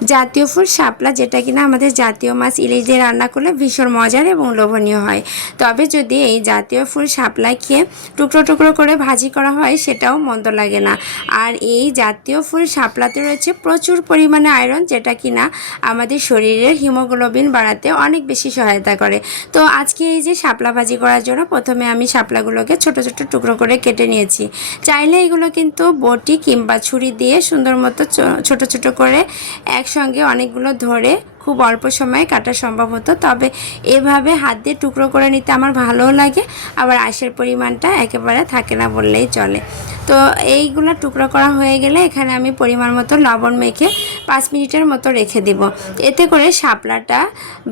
জাতীয় ফুল শাপলা যেটা কিনা আমাদের জাতীয় মাছ, ইলিশ দিয়ে রান্না করলে ভীষণ মজার এবং লোভনীয় হয়। তবে যদি এই জাতীয় ফুল শাপলা খেয়ে টুকরো টুকরো করে ভাজি করা হয়, সেটাও মন্দ লাগে না। আর এই জাতীয় ফুল শাপলাতে রয়েছে প্রচুর পরিমাণে আয়রন, যেটা কিনা আমাদের শরীরের হিমোগ্লোবিন বাড়াতে অনেক বেশি সহায়তা করে। তো আজকে এই যে শাপলা ভাজি করার জন্য প্রথমে আমি শাপলাগুলোকে ছোট ছোট টুকরো করে কেটে নিয়েছি। চাইলে এগুলো কিন্তু বটি কিংবা ছুরি দিয়ে সুন্দর মতো ছোট ছোট করে একসঙ্গে অনেকগুলো ধরে খুব অল্প সময়ে কাটা সম্ভব হতো। তবে এভাবে হাত দিয়ে টুকরো করে নিতে আমার ভালোও লাগে, আবার আঁশের পরিমাণটা একেবারে থাকে না বললেই চলে। তো এইগুলো টুকরো করা হয়ে গেলে এখানে আমি পরিমাণ মতো লবণ মেখে পাঁচ মিনিটের মতো রেখে দিব। এতে করে শাপলাটা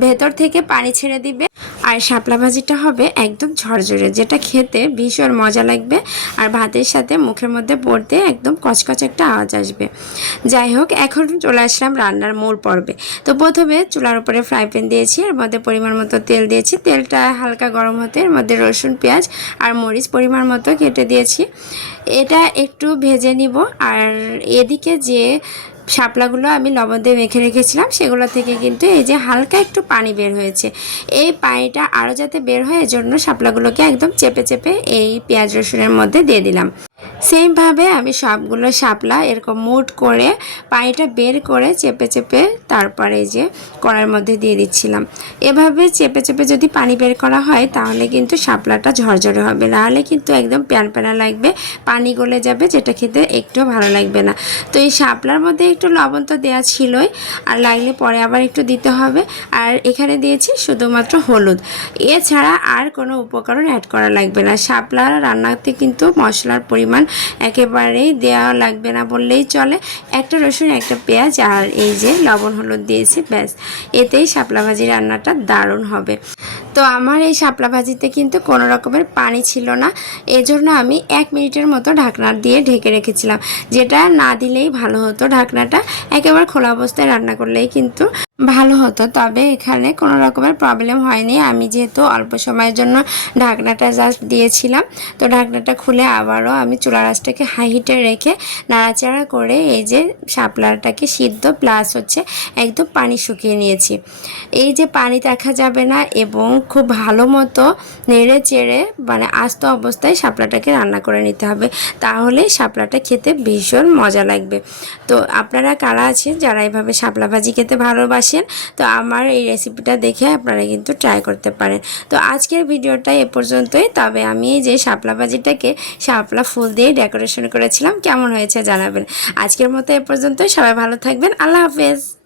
ভেতর থেকে পানি ছেড়ে দিবে। আর শাপলা ভাজিটা হবে একদম ঝরঝরে, যেটা খেতে ভীষণ মজা লাগবে। আর ভাতের সাথে মুখের মধ্যে পড়তে একদম কচকচ একটা আওয়াজ আসবে। যাই হোক, এখন চলে আসলাম রান্নার মূল পর্বে। তো প্রথমে চুলার উপরে ফ্রাই প্যান দিয়েছি, এর মধ্যে পরিমাণ মতো তেল দিয়েছি। তেলটা হালকা গরম হতে এর মধ্যে রসুন, পেঁয়াজ আর মরিচ পরিমাণ মতো কেটে দিয়েছি। এটা একটু ভেজে নিব। আর এদিকে যে শাপলাগুলো আমি লবণ দিয়ে মেখে রেখেছিলাম, সেগুলো থেকে কিন্তু এই যে হালকা একটু পানি বের হয়েছে। এই পানিটা আরও যাতে বের হয়, এজন্য শাপলাগুলোকে একদম চেপে চেপে এই পেঁয়াজ রসুনের মধ্যে দিয়ে দিলাম। সেমভাবে আমি সবগুলো শাপলা এরকম মুট করে পানিটা বের করে চেপে চেপে তারপরে যে কড়ার মধ্যে দিয়ে দিচ্ছিলাম। এভাবে চেপে চেপে যদি পানি বের করা হয় তাহলে কিন্তু শাপলাটা ঝরঝরে হবে। নাহলে কিন্তু একদম প্যান প্যানা লাগবে, পানি গলে যাবে, যেটা খেতে একটু ভালো লাগবে না। তো এই শাপলার মধ্যে একটু লবণ তো দেওয়া ছিলই, আর লাগলে পরে আবার একটু দিতে হবে। আর এখানে দিয়েছি শুধুমাত্র হলুদ। এছাড়া আর কোনো উপকরণ অ্যাড করা লাগবে না। শাপলা রান্নাতে কিন্তু মশলার পরিমাণ একেবারেই দেওয়া লাগবে না বললেই চলে। একটা রসুন, একটা পেঁয়াজ আর এই যে লবণ, হলুদ দিয়েছি, ব্যাস। এতেই শাপলা ভাজি রান্নাটা দারুণ হবে। তো আমার এই শাপলা ভাজিতে কিন্তু কোনো রকমের পানি ছিল না। এজন্য আমি এক মিনিটের মতো ঢাকনা দিয়ে ঢেকে রেখেছিলাম। যেটা না দিলেই ভালো হতো ঢাকনাটা। একেবারে খোলা অবস্থায় রান্না করলেই কিন্তু ভালো হতো। তবে এখানে কোনো রকমের প্রবলেম হয়নি। আমি যেহেতু অল্প সময়ের জন্য ঢাকনাটা জাস্ট দিয়েছিলাম, তো ঢাকনাটা খুলে আবারও আমি চুলা রাসটাকে হাই হিটে রেখে নাড়াচাড়া করে এই যে শাপলাটাকে সিদ্ধ প্লাস হচ্ছে একদম পানি শুকিয়ে নিয়েছি। এই যে পানি দেখা যাবে না এবং খুব ভালো মতো নেড়ে চেড়ে মানে আস্ত অবস্থায় শাপলাটাকে রান্না করে নিতে হবে, তাহলে শাপলাটা খেতে ভীষণ মজা লাগবে। তো আপনারা কারা আছেন যারা এইভাবে শাপলা ভাজি খেতে ভালোবাসেন? তো আমার এই রেসিপিটা দেখে আপনারা কিন্তু ট্রাই করতে পারেন। তো আজকের ভিডিওটা এ পর্যন্তই। তবে আমি এই যে শাপলা ভাজিটাকে শাপলা ফুল দিয়ে ডেকোরেশন করেছিলাম, কেমন হয়েছে জানাবেন। আজকের মতো এ পর্যন্তই। সবাই ভালো থাকবেন। আল্লাহ হাফেজ।